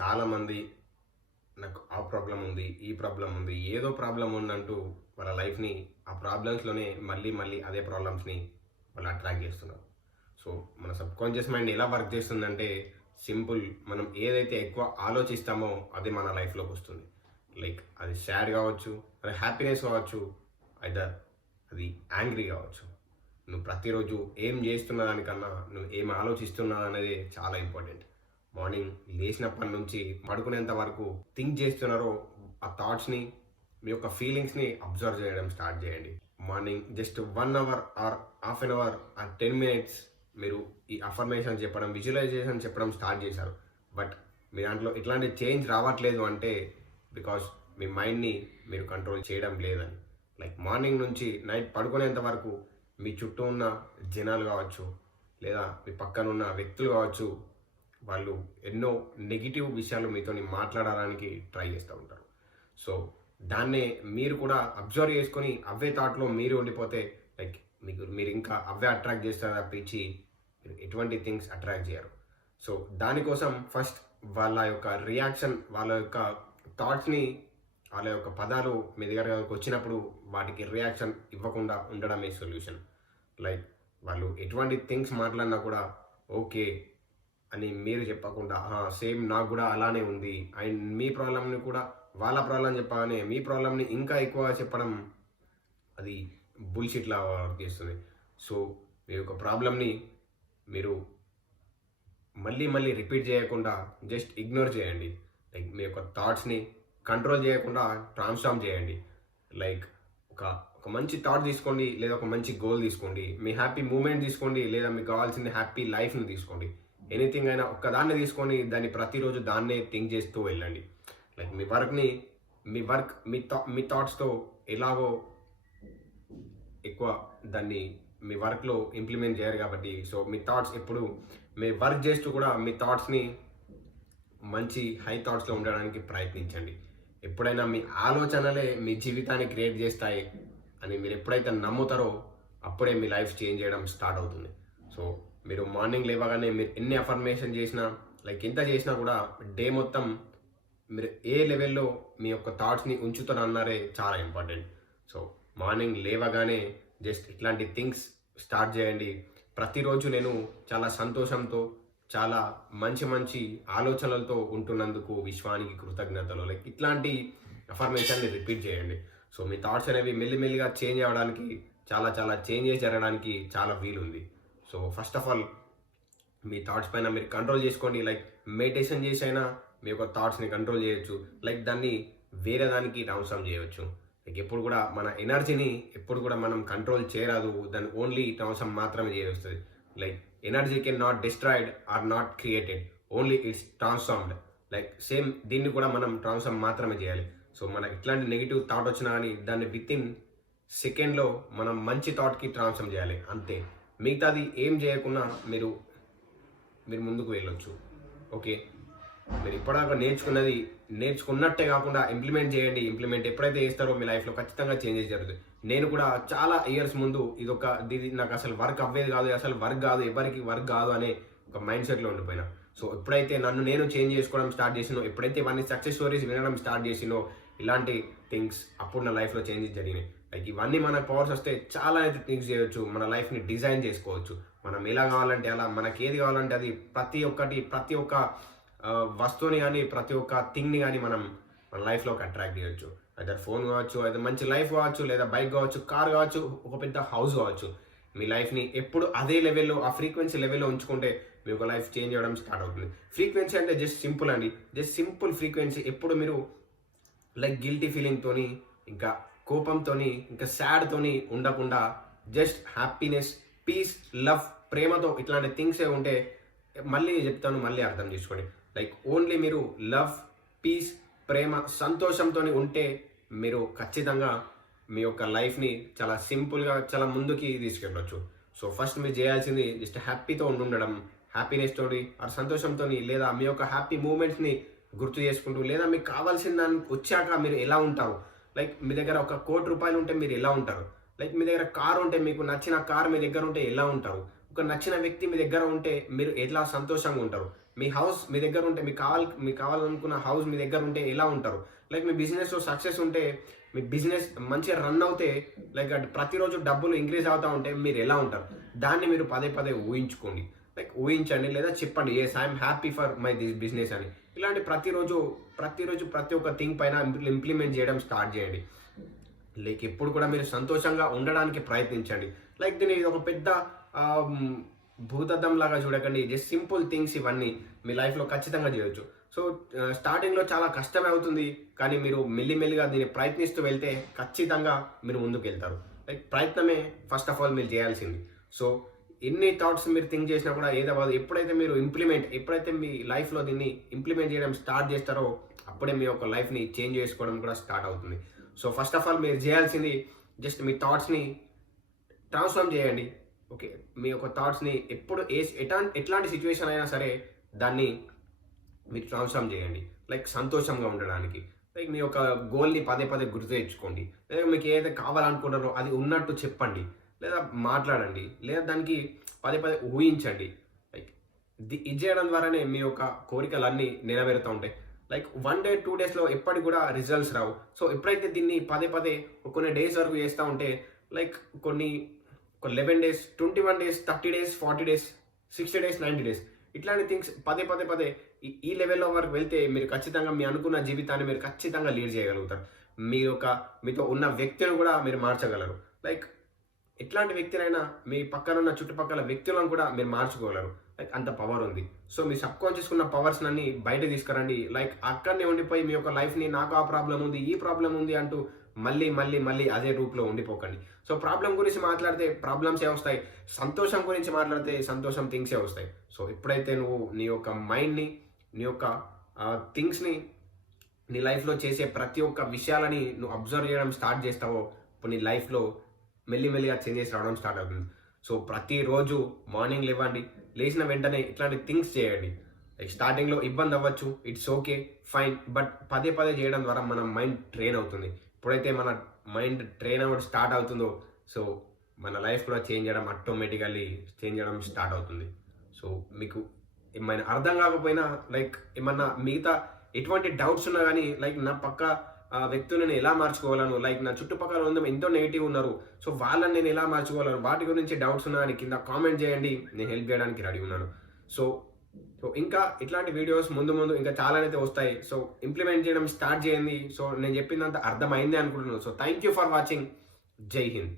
చాలామంది నాకు ఆ ప్రాబ్లం ఉంది, ఈ ప్రాబ్లం ఉంది, ఏదో ప్రాబ్లం ఉందంటూ వాళ్ళ లైఫ్‌ని ఆ ప్రాబ్లమ్స్‌లోనే మళ్ళీ, మళ్ళీ అదే ప్రాబ్లమ్స్‌ని వాళ్ళు అట్రాక్ట్ చేస్తున్నారు. సో, మన సబ్‌కాన్షియస్ మైండ్ ఎలా వర్క్ చేస్తుందంటే సింపుల్. మనం ఏదైతే ఎక్కువ ఆలోచిస్తామో అది మన లైఫ్‌లోకొస్తుంది. లైక్ అది సాడ్ కావచ్చు, అది హ్యాపీనెస్ కావచ్చు, ఐదర్ అది యాంగ్రీ కావచ్చు. నువ్వు ప్రతిరోజు ఏం చేస్తున్న దానికన్నా నువ్వు ఏం ఆలోచిస్తున్నావు అనేది చాలా ఇంపార్టెంట్. మార్నింగ్ లేచినప్పటి నుంచి పడుకునేంత వరకు థింక్ చేస్తున్నారో ఆ థాట్స్ని, మీ యొక్క ఫీలింగ్స్ని అబ్జర్వ్ చేయడం స్టార్ట్ చేయండి. Morning just 1 hour or half an hour or 10 minutes మీరు ఈ అఫర్మేషన్ చెప్పడం, విజువలైజేషన్ చెప్పడం స్టార్ట్ చేశారు. బట్ మీ దాంట్లో ఇట్లాంటి చేంజ్ రావట్లేదు అంటే బికాస్ మీ మైండ్ని మీరు కంట్రోల్ చేయడం లేదని. లైక్ మార్నింగ్ నుంచి నైట్ పడుకునేంత వరకు మీ చుట్టూ ఉన్న జనాలు కావచ్చు, లేదా మీ పక్కన ఉన్న వ్యక్తులు కావచ్చు, వాళ్ళు ఎన్నో నెగిటివ్ విషయాలు మీతోని మాట్లాడడానికి ట్రై చేస్తూ ఉంటారు. సో దాన్నే మీరు కూడా అబ్జర్వ్ చేసుకొని అవే థాట్లో మీరు ఉండిపోతే లైక్ మీరు ఇంకా అవే అట్రాక్ట్ చేస్తారు తప్పించి మీరు ఎటువంటి థింగ్స్ అట్రాక్ట్ చేయరు. సో దానికోసం ఫస్ట్ వాళ్ళ యొక్క రియాక్షన్, వాళ్ళ యొక్క థాట్స్ని, వాళ్ళ యొక్క పదాలు మీ దగ్గరకు వచ్చినప్పుడు వాటికి రియాక్షన్ ఇవ్వకుండా ఉండడమే సొల్యూషన్. లైక్ వాళ్ళు ఎటువంటి థింగ్స్ మాట్లాడినా కూడా ఓకే అని మీరు చెప్పకుండా సేమ్ నాకు కూడా అలానే ఉంది అండ్ మీ ప్రాబ్లమ్ని కూడా వాళ్ళ ప్రాబ్లం చెప్పగానే మీ ప్రాబ్లమ్ని ఇంకా ఎక్కువ చెప్పడం అది బుల్షిట్లా వర్క్ చేస్తుంది. సో మీ యొక్క ప్రాబ్లమ్ని మీరు మళ్ళీ మళ్ళీ రిపీట్ చేయకుండా జస్ట్ ఇగ్నోర్ చేయండి. లైక్ మీ యొక్క థాట్స్ని కంట్రోల్ చేయకుండా ట్రాన్స్ఫార్మ్ చేయండి. లైక్ ఒక ఒక మంచి థాట్ తీసుకోండి, లేదా ఒక మంచి గోల్ తీసుకోండి, మీ హ్యాపీ మూమెంట్ తీసుకోండి, లేదా మీకు కావాల్సిన హ్యాపీ లైఫ్ని తీసుకోండి. ఎనీథింగ్ అయినా ఒక్కదాన్ని తీసుకొని దాన్ని ప్రతిరోజు దాన్నే థింక్ చేస్తూ వెళ్ళండి. లైక్ మీ థాట్స్తో ఎలాగో ఎక్కువ దాన్ని మీ వర్క్లో ఇంప్లిమెంట్ చేయరు కాబట్టి, సో మీ థాట్స్ ఎప్పుడు మీ వర్క్ చేస్తూ కూడా మీ థాట్స్ని మంచి హై థాట్స్లో ఉండడానికి ప్రయత్నించండి. ఎప్పుడైనా మీ ఆలోచనలే మీ జీవితాన్ని క్రియేట్ చేస్తాయి అని మీరు ఎప్పుడైతే నమ్ముతారో అప్పుడే మీ లైఫ్ చేంజ్ చేయడం స్టార్ట్ అవుతుంది. సో మీరు మార్నింగ్ లేవగానే మీరు ఎన్ని అఫర్మేషన్ చేసినా, లైక్ ఎంత చేసినా కూడా డే మొత్తం మీరు ఏ లెవెల్లో మీ యొక్క థాట్స్ని ఉంచుతారన్నారే చాలా ఇంపార్టెంట్. సో మార్నింగ్ లేవగానే జస్ట్ ఇట్లాంటి థింగ్స్ స్టార్ట్ చేయండి. ప్రతిరోజు నేను చాలా సంతోషంతో, చాలా మంచి మంచి ఆలోచనలతో ఉంటున్నందుకు విశ్వానికి కృతజ్ఞతలు, లైక్ ఇట్లాంటి అఫర్మేషన్ని రిపీట్ చేయండి. సో మీ థాట్స్ అనేవి మెల్లిమెల్లిగా చేంజ్ అవ్వడానికి, చాలా చాలా చేంజెస్ జరగడానికి చాలా వీలుంది. So first of all me thoughts పైన మీరు కంట్రోల్ చేసుకోండి. లైక్ మెడిటేషన్ చేసి అయినా మీ యొక్క థాట్స్ని కంట్రోల్ చేయొచ్చు. లైక్ దాన్ని వేరే దానికి ట్రాన్స్ఫార్మ్ చేయవచ్చు. లైక్ ఎప్పుడు కూడా మన ఎనర్జీని ఎప్పుడు కూడా మనం కంట్రోల్ చేయరాదు, దాన్ని ఓన్లీ ట్రాన్స్ఫార్మ్ మాత్రమే చేయవస్తుంది. Like energy can not destroyed or not created, only it's transformed. Like same దీన్ని కూడా మనం ట్రాన్స్ఫార్మ్ మాత్రమే చేయాలి. సో మనకి ఇట్లాంటి నెగిటివ్ థాట్ వచ్చినా కానీ దాన్ని వితిన్ సెకండ్లో మనం మంచి థాట్కి ట్రాన్స్ఫార్మ్ చేయాలి, అంతే. మిగతాది ఏం చేయకుండా మీరు ముందుకు వెళ్ళొచ్చు. ఓకే, మీరు ఇప్పటిదాకా నేర్చుకున్నట్టే కాకుండా ఇంప్లిమెంట్ చేయండి. ఇంప్లిమెంట్ ఎప్పుడైతే చేస్తారో మీ లైఫ్లో ఖచ్చితంగా చేంజెస్ జరుగుతుంది. నేను కూడా చాలా ఇయర్స్ ముందు ఇది నాకు అసలు వర్క్ అవ్వేది కాదు, అసలు వర్క్ కాదు, ఎవరికి వర్క్ కాదు అనే ఒక మైండ్ సెట్లో ఉండిపోయినా. సో ఎప్పుడైతే నన్ను నేను చేంజ్ చేసుకోవడం స్టార్ట్ చేసినో, ఎప్పుడైతే ఇవన్నీ సక్సెస్ స్టోరీస్ వినడం స్టార్ట్ చేసినో, ఇలాంటి థింగ్స్ అప్పుడు నా లైఫ్లో చేంజెస్ జరిగినాయి. లైక్ ఇవన్నీ మనకు పవర్స్ వస్తే చాలా అయితే థింగ్స్ చేయొచ్చు. మన లైఫ్ని డిజైన్ చేసుకోవచ్చు. మనం ఎలా కావాలంటే అలా, మనకి ఏది కావాలంటే అది, ప్రతి ఒక్క వస్తువుని కానీ, ప్రతి ఒక్క థింగ్ని కానీ మన లైఫ్లోకి అట్రాక్ట్ చేయొచ్చు. అయితే ఫోన్ కావచ్చు, అయితే మంచి లైఫ్ కావచ్చు, లేదా బైక్ కావచ్చు, కార్ కావచ్చు, ఒక పెద్ద హౌస్ కావచ్చు. మీ లైఫ్ని ఎప్పుడు అదే లెవెల్లో, ఆ ఫ్రీక్వెన్సీ లెవెల్లో ఉంచుకుంటే మీ యొక్క లైఫ్ చేంజ్ అవ్వడం స్టార్ట్ అవుతుంది. ఫ్రీక్వెన్సీ అంటే జస్ట్ సింపుల్ అండి, జస్ట్ సింపుల్ ఫ్రీక్వెన్సీ. ఎప్పుడు మీరు లైక్ గిల్టీ ఫీలింగ్తోని, ఇంకా కోపంతోని, ఇంకా సాడ్తోని ఉండకుండా జస్ట్ హ్యాపీనెస్, పీస్, లవ్, ప్రేమతో ఇట్లాంటి థింగ్సే ఉంటే, మళ్ళీ చెప్తాను, మళ్ళీ అర్థం చేసుకోండి. లైక్ ఓన్లీ మీరు లవ్, పీస్, ప్రేమ, సంతోషంతో ఉంటే మీరు ఖచ్చితంగా మీ యొక్క లైఫ్ని చాలా సింపుల్గా, చాలా ముందుకి తీసుకెళ్ళవచ్చు. సో ఫస్ట్ మీరు చేయాల్సింది జస్ట్ హ్యాపీతో ఉండడం, హ్యాపీనెస్ తోటి ఆ సంతోషంతో, లేదా మీ యొక్క హ్యాపీ మూమెంట్స్ని గుర్తు చేసుకుంటూ, లేదా మీకు కావాల్సిన దానికి వచ్చాక మీరు ఎలా ఉంటారు. లైక్ మీ దగ్గర ₹1,00,00,000 ఉంటే మీరు ఎలా ఉంటారు. లైక్ మీ దగ్గర కార్ ఉంటే, మీకు నచ్చిన కార్ మీ దగ్గర ఉంటే ఎలా ఉంటారు. ఒక నచ్చిన వ్యక్తి మీ దగ్గర ఉంటే మీరు ఎలా సంతోషంగా ఉంటారు. మీ హౌస్ మీ దగ్గర ఉంటే మీకు కావాలనుకున్న హౌస్ మీ దగ్గర ఉంటే ఎలా ఉంటారు? లైక్ మీ బిజినెస్‌లో సక్సెస్ ఉంటే, మీ బిజినెస్ మంచిగా రన్ అవుతే, లైక్ ప్రతిరోజు డబ్బులు ఇంక్రీజ్ అవుతా ఉంటే మీరు ఎలా ఉంటారు? దాన్ని మీరు పదే పదే ఊహించుకోండి. లైక్ ఊహించండి లేదా చెప్పండి, yes I am happy for my business అని. ఇలాంటి ప్రతిరోజు ప్రతి ఒక్క థింగ్ పైన ఇంప్లిమెంట్ చేయడం స్టార్ట్ చేయండి. లైక్ ఎప్పుడు కూడా మీరు సంతోషంగా ఉండడానికి ప్రయత్నించండి. లైక్ దీన్ని ఇది ఒక పెద్ద ఆహ్, భూతద్దం లాగా చూడకండి. జస్ట్ సింపుల్ థింగ్స్ ఇవన్నీ మీ లైఫ్‌లో ఖచ్చితంగా చేయొచ్చు. సో, స్టార్టింగ్‌లో చాలా కష్టమే అవుతుంది. కానీ మీరు మెల్లిమెల్లిగా దీన్ని ప్రయత్నిస్తూ వెళ్తే ఖచ్చితంగా మీరు ముందుకెళ్తారు. లైక్ ప్రయత్నమే ఫస్ట్ ఆఫ్ ఆల్ మీరు చేయాల్సింది. సో, ఎన్ని థాట్స్ మీరు థింక్ చేసినా కూడా ఏదవ్వదు. ఎప్పుడైతే మీ లైఫ్‌లో దీన్ని ఇంప్లిమెంట్ చేయడం స్టార్ట్ చేస్తారో, అప్పుడే మీ యొక్క లైఫ్‌ని చేంజ్ చేసుకోవడం కూడా స్టార్ట్ అవుతుంది. సో, ఫస్ట్ ఆఫ్ ఆల్ మీరు చేయాల్సింది జస్ట్ మీ థాట్స్‌ని ట్రాన్స్‌ఫార్మ్ చేయండి. ఓకే. మీ యొక్క థాట్స్‌ని ఎప్పుడు ఎట్లాంటి సిట్యుయేషన్ అయినా సరే దాన్ని మీరు ట్రాన్స్‌ఫార్మ్ చేయండి. లైక్ సంతోషంగా ఉండడానికి. లైక్ మీ యొక్క గోల్‌ని పదే పదే గుర్తు తెచ్చుకోండి. లేదా మీకు ఏదైతే కావాలనుకుంటారో అది ఉన్నట్టు చెప్పండి. లేదా మాట్లాడండి. లేదా దానికి పదే పదే ఊహించండి. లైక్ ఇది చేయడం ద్వారానే మీ యొక్క కోరికలన్నీ నెరవేరుతూ ఉంటాయి. లైక్ 1 డే, 2 డేస్‌లో ఎప్పటికి కూడా రిజల్ట్స్ రావు. సో, ఎప్పుడైతే దీన్ని పదే పదే కొన్ని డేస్ వరకు చేస్తా ఉంటే, లైక్ ఒక 11 days, 21 days, 30 days, 40 days, 60 days, 90 days ఇట్లాంటి థింగ్స్ పదే ఈ లెవెల్‌లో వరకు వెళ్తే మీరు ఖచ్చితంగా మీ అనుకున్న జీవితాన్ని మీరు ఖచ్చితంగా లీడ్ చేయగలుగుతారు. మీతో ఉన్న వ్యక్తిని కూడా మీరు మార్చగలరు. లైక్ ఎట్లాంటి వ్యక్తినైనా మీ పక్కనున్న చుట్టుపక్కల వ్యక్తులను కూడా మీరు మార్చుకోగలరు. లైక్ అంత పవర్ ఉంది. సో, మీ సబ్‌కాన్షియస్ ఉన్న పవర్స్‌నన్నీ బయటకి తీసుకురండి. లైక్ అక్కడనే ఉండిపోయి మీ యొక్క లైఫ్‌ని నాకు ఆ ప్రాబ్లమ్ ఉంది, ఈ ప్రాబ్లమ్ ఉంది అంటూ మళ్ళీ అదే రూప్‌లో ఉండిపోకండి. సో, ప్రాబ్లమ్ గురించి మాట్లాడితే ప్రాబ్లమ్సే వస్తాయి. సంతోషం గురించి మాట్లాడితే సంతోషం థింగ్సే వస్తాయి. సో, ఎప్పుడైతే నువ్వు నీ యొక్క మైండ్‌ని, నీ యొక్క థింగ్స్‌ని నీ లైఫ్‌లో చేసే ప్రతి ఒక్క విషయాలని నువ్వు అబ్జర్వ్ చేయడం స్టార్ట్ చేస్తావో, అప్పుడు నీ లైఫ్‌లో మెల్లిమెల్లిగా చేంజెస్ రావడం స్టార్ట్ అవుతుంది. సో, ప్రతిరోజు మార్నింగ్ లేవండి. లేచిన వెంటనే ఇట్లాంటి థింగ్స్ చేయండి. లైక్ స్టార్టింగ్‌లో ఇబ్బంది అవ్వచ్చు. It's okay. ఫైన్. బట్ పదే చేయడం ద్వారా మన మైండ్ ట్రైన్ అవుతుంది. ఎప్పుడైతే మన మైండ్ ట్రైన్ అవ్వడం స్టార్ట్ అవుతుందో, సో, మన లైఫ్ కూడా చేంజ్ చేయడం స్టార్ట్ అవుతుంది. సో, మీకు ఏమైనా అర్థం కాకపోయినా, లైక్ ఏమన్నా మిగతా ఎటువంటి డౌట్స్ ఉన్నా గానీ, లైక్ నా పక్క వ్యక్తులను ఎలా మార్చుకోగలను, లైక్ నా చుట్టుపక్కల ఎంతో నెగెటివ్ ఉన్నారు. సో, వాళ్ళని నేను ఎలా మార్చుకోగలను, వాటి గురించి డౌట్స్ ఉన్నా గానీ కింద కామెంట్ చేయండి. నేను హెల్ప్ చేయడానికి రెడీ ఉన్నాను. సో, ఇంకా ఇట్లాంటి వీడియోస్ ముందు ఇంకా చాలానైతే వస్తాయి. సో, ఇంప్లిమెంట్ చేయడం స్టార్ట్ చేయండి. సో, నేను చెప్పిందంతా అర్థమైంది అనుకుంటున్నాను. So, thank you for watching. జై హింద్.